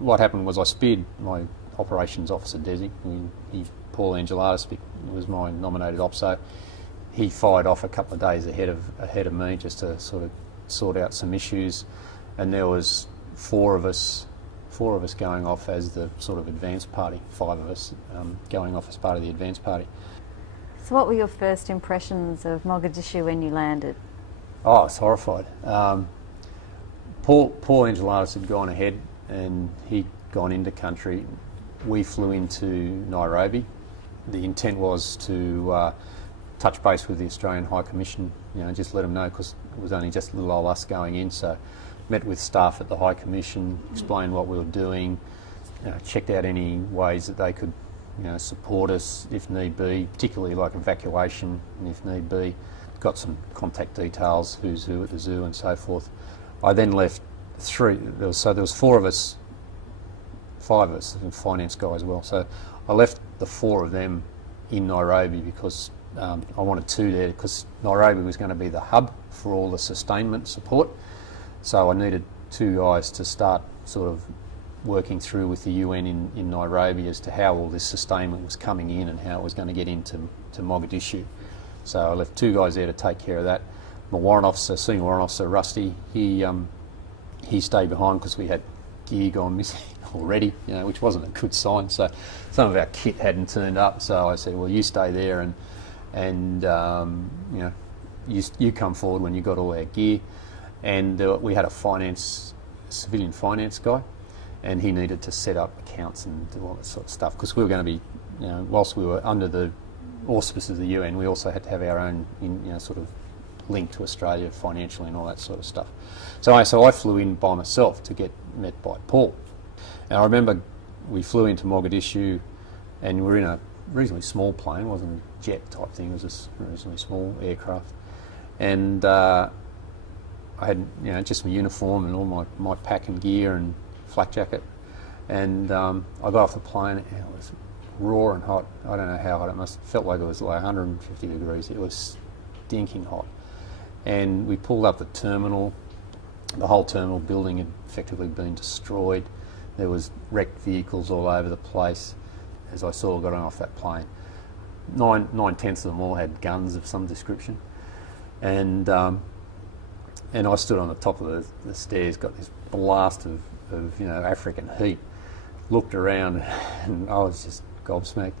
what happened was I speared my operations officer, Desi. Paul Angelatis was my nominated opso. He fired off a couple of days ahead of me just to sort of sort out some issues, and there was four of us going off as the sort of advance party, five of us going off as part of the advance party. So what were your first impressions of Mogadishu when you landed? Oh, I was horrified. Paul Angelatis had gone ahead and he'd gone into country. We flew into Nairobi. The intent was to touch base with the Australian High Commission, just let them know, because it was only just little old us going in. So met with staff at the High Commission, explained what we were doing, checked out any ways that they could support us if need be, particularly like evacuation if need be. Got some contact details, who's who at the zoo and so forth. I then left there was four of us, five of us, and finance guy as well. So I left the four of them in Nairobi because I wanted two there, because Nairobi was going to be the hub for all the sustainment support. So I needed two guys to start sort of working through with the UN in Nairobi as to how all this sustainment was coming in and how it was going to get into Mogadishu. So I left two guys there to take care of that. My warrant officer, senior warrant officer Rusty, he stayed behind because we had gear gone missing already, which wasn't a good sign. So some of our kit hadn't turned up. So I said, well, you stay there and you come forward when you got all our gear. And we had a civilian finance guy, and he needed to set up accounts and do all that sort of stuff, because we were going to be, whilst we were under the auspices of the UN, we also had to have our own, sort of link to Australia financially and all that sort of stuff. So I flew in by myself to get met by Paul. And I remember we flew into Mogadishu, and we were in a reasonably small plane. It wasn't a jet type thing. It was a reasonably small aircraft, and I had just my uniform and all my pack and gear and flak jacket, and I got off the plane and it was roaring hot. I don't know how hot. It must have felt like it was like 150 degrees. It was stinking hot. And we pulled up the terminal. The whole terminal building had effectively been destroyed. There was wrecked vehicles all over the place as I saw got off that plane. Nine-tenths of them all had guns of some description. And I stood on the top of the stairs, got this blast of African heat, looked around and I was just gobsmacked.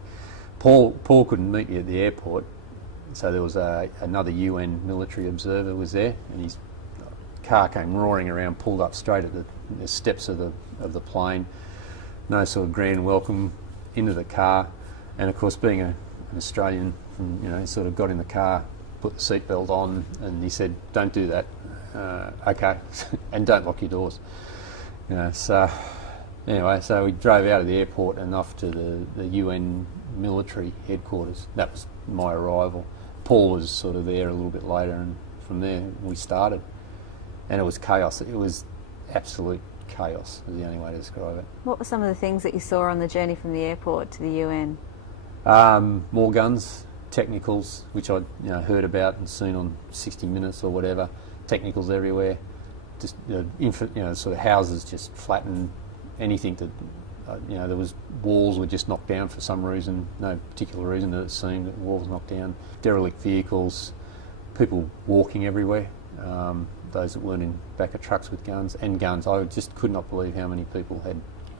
Paul couldn't meet me at the airport, so there was another UN military observer was there, and his car came roaring around, pulled up straight at the steps of the plane. No sort of grand welcome into the car, and of course being an Australian, sort of got in the car, put the seatbelt on, and he said, "Don't do that." Okay, and don't lock your doors. So anyway, so we drove out of the airport and off to the UN military headquarters. That was my arrival. Paul was sort of there a little bit later, and from there we started. And it was chaos. It was absolute chaos, is the only way to describe it. What were some of the things that you saw on the journey from the airport to the UN? More guns, technicals, which I'd heard about and seen on 60 Minutes or whatever. Technicals everywhere. Just sort of houses just flattened. Anything that there was walls were just knocked down for some reason, no particular reason that it seemed. The walls knocked down. Derelict vehicles, people walking everywhere. Those that weren't in back of trucks with guns and guns. I just could not believe how many people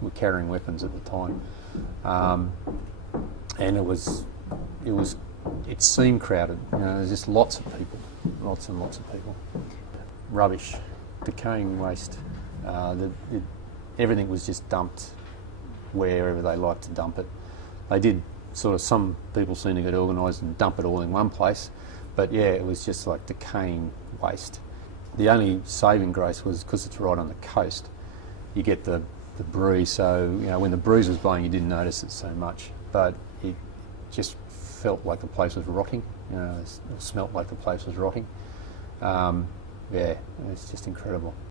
were carrying weapons at the time. And it seemed crowded. There's just lots of people, lots and lots of people. Rubbish, decaying waste. Everything was just dumped wherever they liked to dump it. They did some people seem to get organised and dump it all in one place, but yeah, it was just like decaying waste. The only saving grace was because it's right on the coast, you get the breeze, so when the breeze was blowing you didn't notice it so much, but it just felt like the place was rotting, it smelt like the place was rotting. Yeah, it's just incredible.